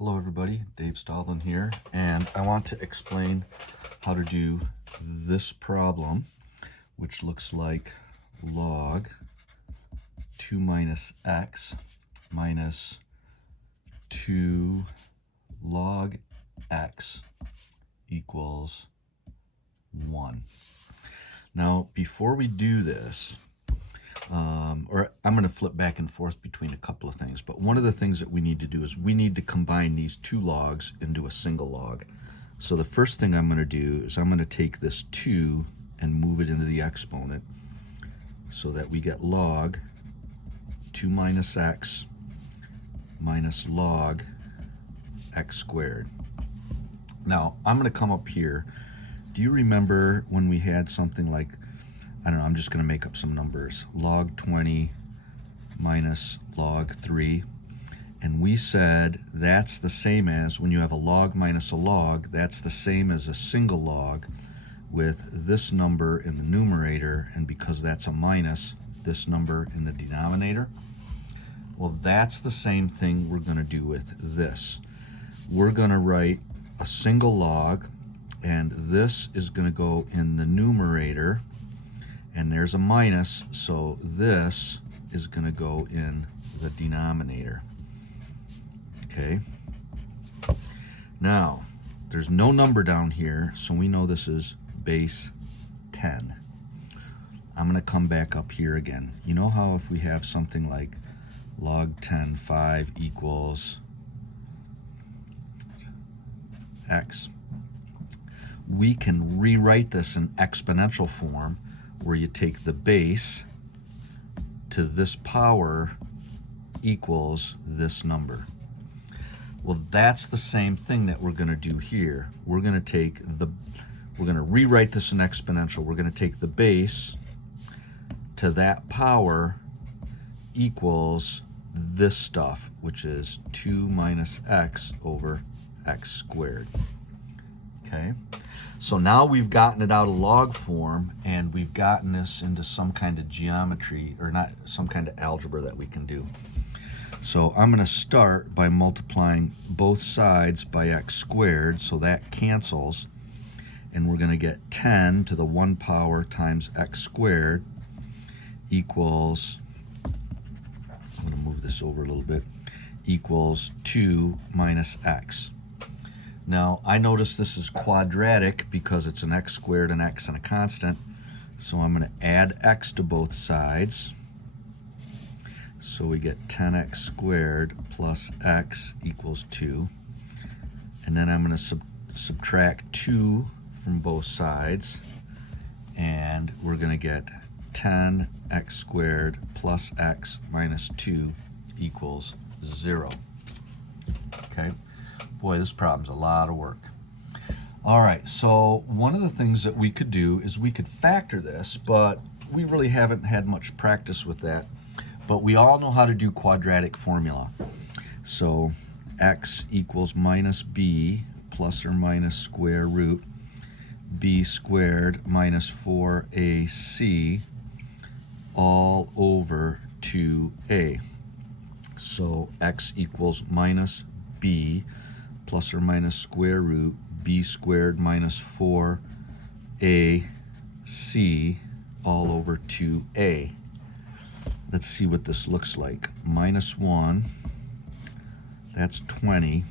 Hello everybody, Dave Staublin here, and I want to explain how to do this problem, which looks like log 2 minus x minus 2 log x equals 1. Now, before we do this, or I'm going to flip back and forth between a couple of things, but one of the things that we need to do is we need to combine these two logs into a single log. So the first thing I'm going to do is I'm going to take this 2 and move it into the exponent so that we get log 2 minus x minus log x squared. Now, I'm going to come up here. Do you remember when we had something like, I don't know, I'm just going to make up some numbers, log 20 minus log 3, and we said that's the same as, when you have a log minus a log, that's the same as a single log with this number in the numerator, and because that's a minus, this number in the denominator. Well, that's the same thing we're going to do with this. We're going to write a single log, and this is going to go in the numerator, and there's a minus, so this is going to go in the denominator. Okay. Now, there's no number down here, so we know this is base 10. I'm going to come back up here again. You know how if we have something like log 10, 5 equals x, we can rewrite this in exponential form, where you take the base to this power equals this number. Well, that's the same thing that we're going to do here. We're going to rewrite this in exponential. We're going to take the base to that power equals this stuff, which is 2 minus x over x squared. Okay, so now we've gotten it out of log form, and we've gotten this into some kind of geometry, or not, some kind of algebra that we can do. So I'm going to start by multiplying both sides by x squared, so that cancels, and we're going to get 10 to the 1 power times x squared equals, I'm going to move this over a little bit, equals 2 minus x. Now, I notice this is quadratic because it's an x squared, an x, and a constant. So I'm going to add x to both sides. So we get 10x squared plus x equals 2. And then I'm going to subtract 2 from both sides. And we're going to get 10x squared plus x minus 2 equals 0. Okay. Boy, this problem's a lot of work. All right, so one of the things that we could do is we could factor this, but we really haven't had much practice with that. But we all know how to do quadratic formula. So x equals minus b plus or minus square root b squared minus 4ac all over 2a. So x equals minus b plus or minus square root b squared minus 4ac all over 2a. Let's see what this looks like. Minus 1, that's 20.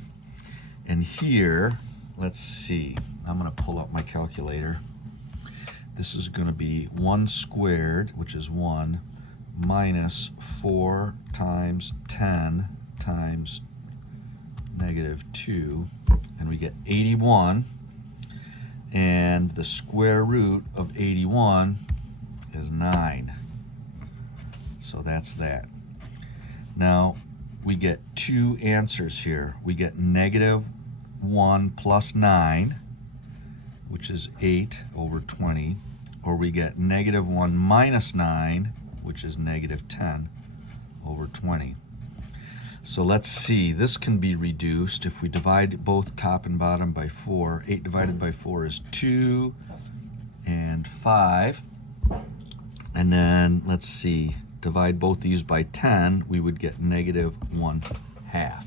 And here, let's see, I'm going to pull up my calculator. This is going to be 1 squared, which is 1, minus 4 times 10 times negative 2, and we get 81, and the square root of 81 is 9. So that's that. Now we get two answers here. We get negative 1 plus 9, which is 8 over 20, or we get negative 1 minus 9, which is negative 10 over 20. So let's see, this can be reduced if we divide both top and bottom by 4. 8 divided by 4 is 2, and 5. And then, let's see, divide both these by 10, we would get negative 1/2.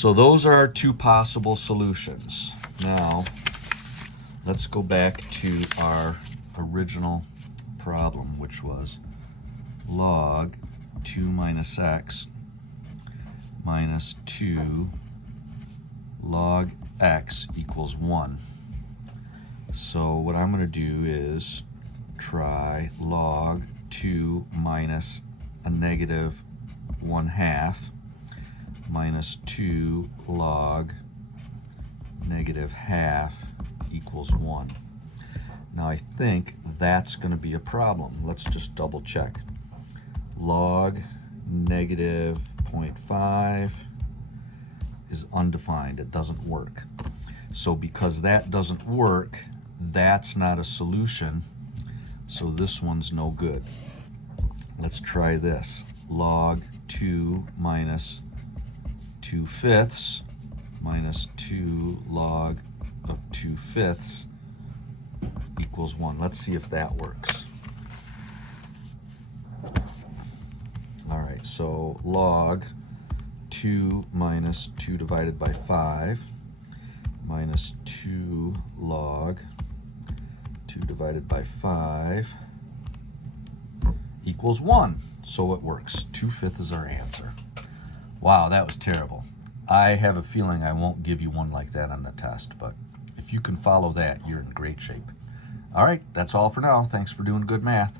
So those are our two possible solutions. Now, let's go back to our original problem, which was log 2 minus x minus 2 log x equals 1. So what I'm going to do is try log 2 minus a negative 1/2 minus 2 log negative half equals 1. Now I think that's going to be a problem. Let's just double check. Log negative 0.5 is undefined. It doesn't work. So because that doesn't work, that's not a solution. So this one's no good. Let's try this. Log 2 minus 2/5 minus 2 log of 2/5 equals 1. Let's see if that works. All right, so log 2 minus 2 divided by 5 minus 2 log 2 divided by 5 equals 1. So it works. 2/5 is our answer. Wow, that was terrible. I have a feeling I won't give you one like that on the test, but if you can follow that, you're in great shape. All right, that's all for now. Thanks for doing good math.